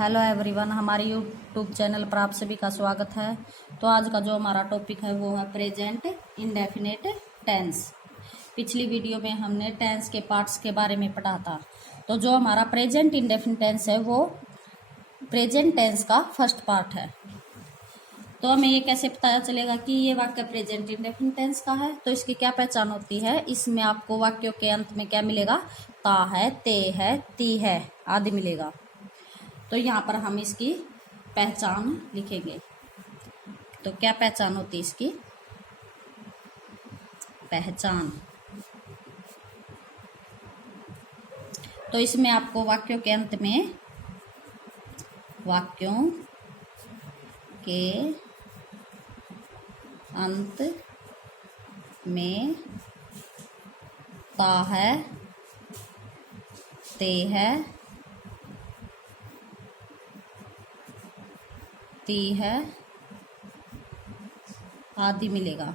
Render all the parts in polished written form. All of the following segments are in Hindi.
हेलो एवरीवन, हमारे यूट्यूब चैनल पर आप सभी का स्वागत है। तो आज का जो हमारा टॉपिक है वो है प्रेजेंट इंडेफिनिट टेंस। पिछली वीडियो में हमने टेंस के पार्ट्स के बारे में पढ़ा था। तो जो हमारा प्रेजेंट इंडेफिनिट टेंस है वो प्रेजेंट टेंस का फर्स्ट पार्ट है। तो हमें ये कैसे पता चलेगा कि ये वाक्य प्रेजेंट इंडेफिनिट टेंस का है? तो इसकी क्या पहचान होती है? इसमें आपको वाक्यों के अंत में क्या मिलेगा? ता है, ते है, ती है आदि मिलेगा। तो यहाँ पर हम इसकी पहचान लिखेंगे। तो क्या पहचान होती है इसकी? पहचान। तो इसमें आपको वाक्यों के अंत में ता है, ते है, ती है आदि मिलेगा।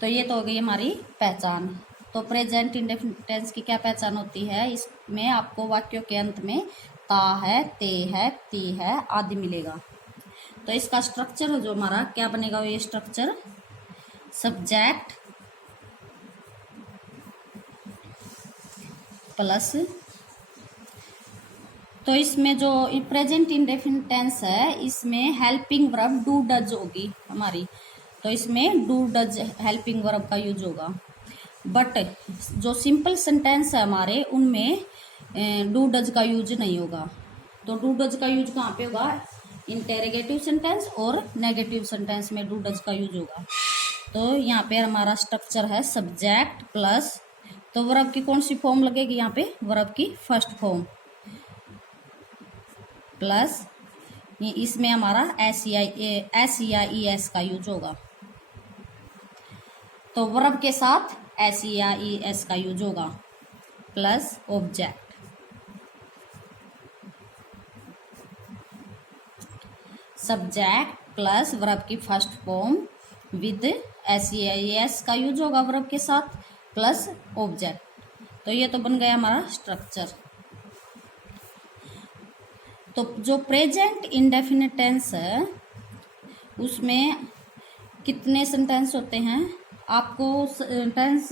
तो ये तो हो गई हमारी पहचान। तो प्रेजेंट इंडेफिनिट टेंस की क्या पहचान होती है? इसमें आपको वाक्यों के अंत में ता है, ते है, ती है आदि मिलेगा। तो इसका स्ट्रक्चर जो हमारा क्या बनेगा? ये स्ट्रक्चर सब्जेक्ट प्लस, तो इसमें जो प्रेजेंट इंडेफिनिट टेंस है इसमें हेल्पिंग वर्ब डू डज होगी हमारी। तो इसमें डू डज हेल्पिंग वर्ब का यूज होगा। बट जो सिंपल सेंटेंस है हमारे उनमें डू डज का यूज नहीं होगा। तो डू डज का यूज कहाँ पे होगा? इंटेरोगेटिव सेंटेंस और नेगेटिव सेंटेंस में डू डज का यूज होगा। तो यहाँ पे हमारा स्ट्रक्चर है सब्जेक्ट प्लस, तो वर्ब की कौन सी फॉर्म लगेगी यहाँ पे? वर्ब की फर्स्ट फॉर्म प्लस इसमें हमारा एस का यूज होगा। तो वर्ब के साथ एस का यूज होगा plus object. Subject plus verb की फर्स्ट फॉर्म विद एस का यूज होगा वर्ब के साथ प्लस ऑब्जेक्ट। तो ये तो बन गया हमारा स्ट्रक्चर। तो जो प्रेजेंट इंडेफिनिट टेंस है उसमें कितने सेंटेंस होते हैं? आपको टेंस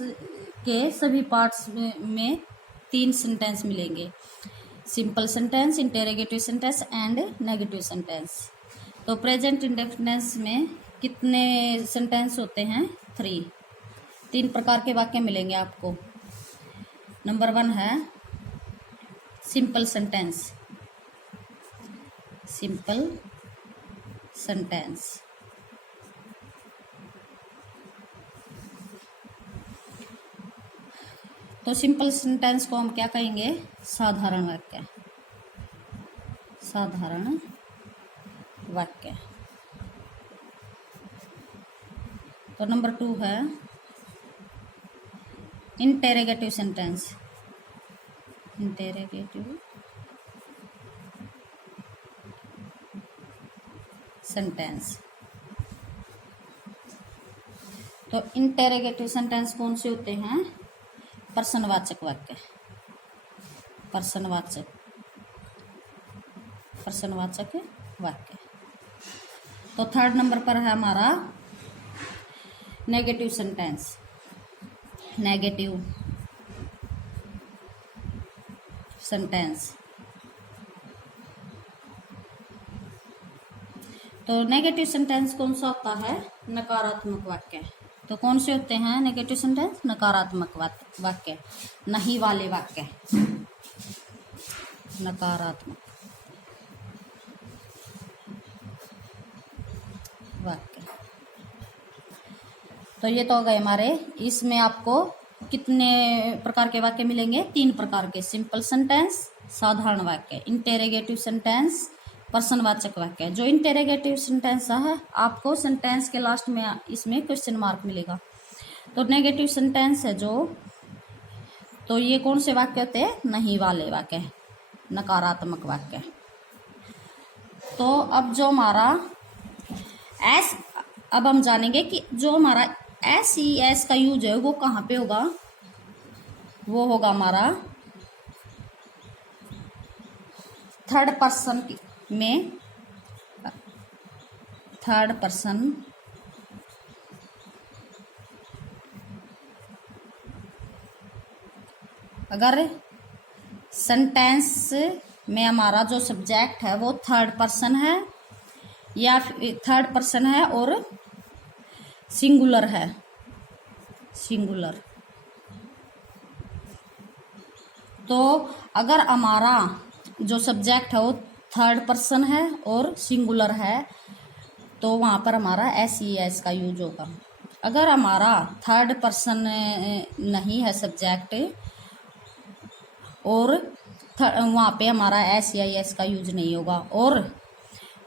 के सभी पार्ट्स में 3 सेंटेंस मिलेंगे। Simple sentence, interrogative sentence and negative sentence. तो प्रेजेंट इंडेफिनिट टेंस में कितने सेंटेंस होते हैं? 3 प्रकार के वाक्य मिलेंगे आपको। नंबर 1 है सिंपल सेंटेंस। Simple sentence. तो सिंपल सेंटेंस को हम क्या कहेंगे? साधारण वाक्य। साधारण वाक्य। तो नंबर 2 है इंटेरोगेटिव सेंटेंस। Interrogative sentence. तो इंटेरोगेटिव सेंटेंस कौन से होते हैं? प्रश्नवाचक वाक्य। प्रश्नवाचक वाक्य। तो 3rd नंबर पर है हमारा नेगेटिव सेंटेंस। Negative sentence. तो नेगेटिव सेंटेंस कौन सा होता है? नकारात्मक वाक्य। तो कौन से होते हैं नेगेटिव सेंटेंस? नकारात्मक वाक्य, नहीं वाले वाक्य। नकारात्मक वाक्य। तो ये तो हो गए हमारे। इसमें आपको कितने प्रकार के वाक्य मिलेंगे? 3 प्रकार के। सिंपल सेंटेंस, साधारण वाक्य, इंटेरोगेटिव सेंटेंस, प्रश्नवाचक वाक्य। जो इंटेरोगेटिव सेंटेंस है आपको सेंटेंस के लास्ट में इसमें क्वेश्चन मार्क मिलेगा। तो नेगेटिव सेंटेंस है जो, तो ये कौन से वाक्य होते हैं? नहीं वाले वाक्य, नकारात्मक वाक्य। तो अब जो हमारा अब हम जानेंगे कि जो हमारा एस का यूज है वो कहाँ पे होगा? वो होगा हमारा थर्ड पर्सन में, थर्ड पर्सन अगर सेंटेंस में हमारा जो सब्जेक्ट है वो थर्ड पर्सन है या थर्ड पर्सन है और सिंगुलर है, सिंगुलर, तो अगर हमारा जो सब्जेक्ट है वो थर्ड पर्सन है और सिंगुलर है तो वहाँ पर हमारा एस का यूज होगा। अगर हमारा थर्ड पर्सन नहीं है सब्जेक्ट और वहाँ पे हमारा एस का यूज नहीं होगा। और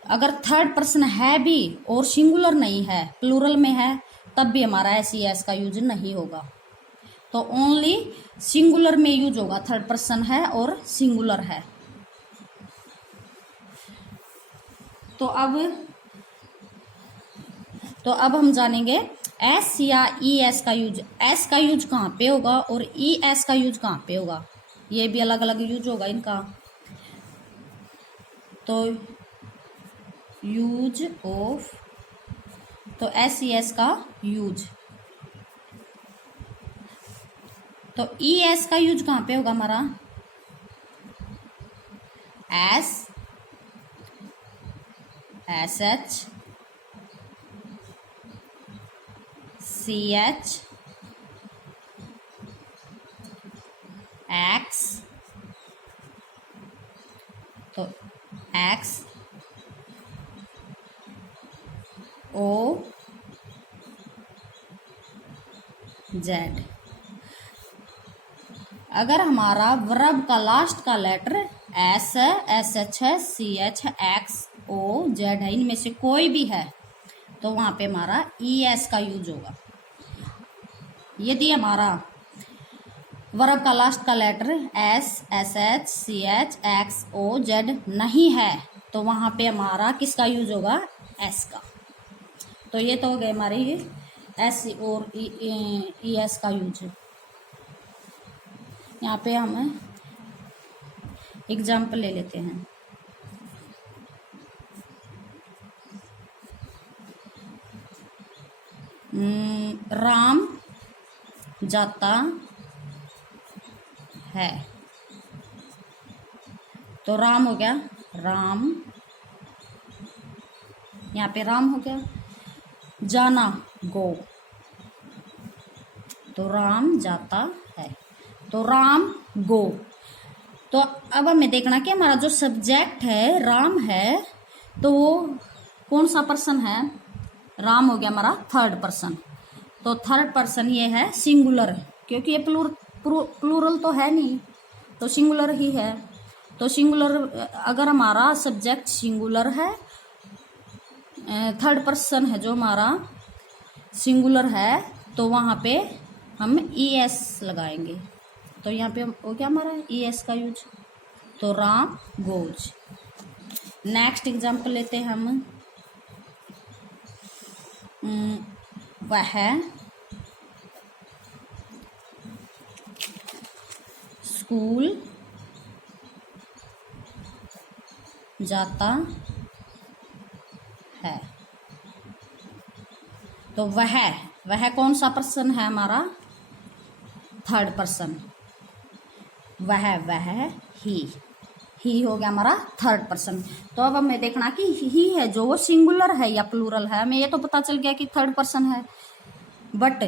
अगर थर्ड पर्सन है भी और सिंगुलर नहीं है, प्लूरल में है, तब भी हमारा एस का यूज नहीं होगा। तो ओनली सिंगुलर में यूज होगा, थर्ड पर्सन है और सिंगुलर है। तो अब हम जानेंगे एस या ई एस का यूज। एस का यूज कहाँ पे होगा और ई एस का यूज कहाँ पे होगा, ये भी अलग अलग यूज होगा इनका। तो यूज ऑफ, तो एस ई एस का यूज, तो ई एस का यूज कहाँ पे होगा हमारा, S S H C H X, तो एक्स ओ जेड। अगर हमारा वर्ब का लास्ट का लेटर एस है, एस एच है, सी एच है, एक्स ओ जेड है, इनमें से कोई भी है तो वहां पे हमारा ई एस का यूज होगा। यदि हमारा वर्ब का लास्ट का letter S, S H, C H, X O Z नहीं है तो वहां पे हमारा किसका यूज होगा, एस का। तो ये तो हो गए हमारे एस और ई एस का यूज। यहाँ पे हम एग्जाम्पल ले लेते हैं। राम जाता है, तो राम हो गया, राम, यहाँ पे राम हो गया। जाना गो, तो राम जाता है, तो राम गो। तो अब हमें देखना कि हमारा जो सब्जेक्ट है राम है तो वो कौन सा पर्सन है, राम हो गया हमारा थर्ड पर्सन। तो थर्ड पर्सन ये है सिंगुलर, क्योंकि ये प्लूरल तो है नहीं, तो सिंगुलर ही है। तो सिंगुलर, अगर हमारा सब्जेक्ट सिंगुलर है, थर्ड पर्सन है जो हमारा सिंगुलर है, तो वहाँ पे हम ई एस लगाएंगे। तो यहाँ पे हो गया हमारा ई एस का यूज, तो राम गोज। नेक्स्ट एग्जाम्पल लेते हैं हम। वह स्कूल जाता है, तो वह कौन सा पर्सन है हमारा, थर्ड पर्सन। वह ही हो गया हमारा थर्ड पर्सन। तो अब हमें देखना कि ही है जो वो सिंगुलर है या प्लूरल है। हमें ये तो पता चल गया कि थर्ड पर्सन है, बट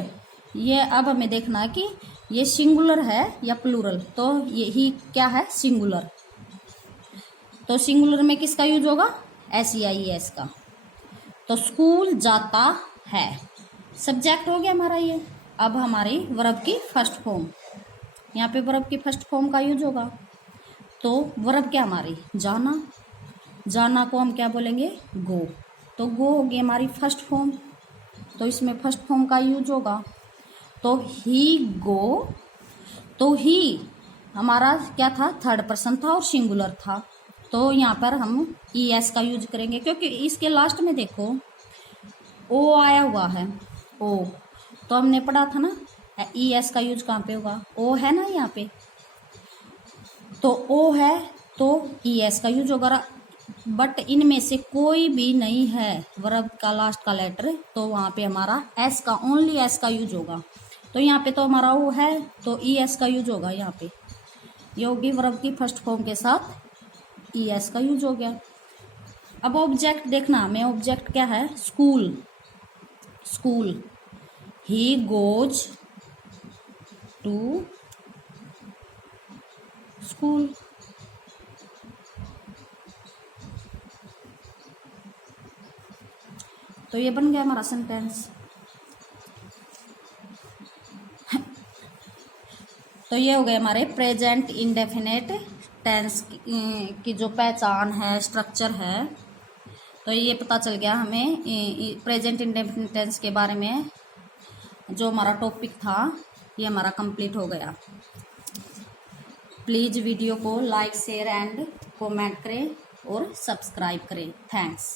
ये अब हमें देखना है कि ये सिंगुलर है या प्लूरल। तो ये ही क्या है, सिंगुलर। तो सिंगुलर में किसका यूज होगा, एस या ई एस का। तो स्कूल जाता है, सब्जेक्ट हो गया हमारा ये। अब हमारी वर्ब की फर्स्ट फॉर्म, यहाँ पे वर्ब की फर्स्ट फॉर्म का यूज होगा। तो वर्ब क्या हमारी, जाना, जाना को हम क्या बोलेंगे, गो। तो गो होगी हमारी फर्स्ट फॉर्म, तो इसमें फर्स्ट फॉर्म का यूज होगा। तो ही गो, तो ही हमारा क्या था, थर्ड पर्सन था और सिंगुलर था, तो यहाँ पर हम ई एस का यूज करेंगे, क्योंकि इसके लास्ट में देखो ओ आया हुआ है, ओ, तो हमने पढ़ा था ना ई एस का यूज कहाँ पे होगा, ओ है ना यहाँ पे, तो ओ है तो ES का यूज होगा। बट इनमें से कोई भी नहीं है वर्ब का लास्ट का लेटर, तो वहाँ पे हमारा S का, ओनली S का यूज होगा। तो यहाँ पे तो हमारा वो है, तो ES का यूज होगा यहाँ पे। ये होगी वर्ब की फर्स्ट फॉर्म के साथ ES का यूज हो गया। अब ऑब्जेक्ट देखना, में ऑब्जेक्ट क्या है, school. School, he goes to school. तो ये बन गया हमारा सेंटेंस। तो ये हो गए हमारे प्रेजेंट इंडेफिनेट टेंस की जो पहचान है, स्ट्रक्चर है। तो ये पता चल गया हमें प्रेजेंट इंडेफिनेट टेंस के बारे में। जो हमारा टॉपिक था ये हमारा कंप्लीट हो गया। प्लीज़ वीडियो को लाइक, शेयर एंड कमेंट करें और सब्सक्राइब करें। थैंक्स।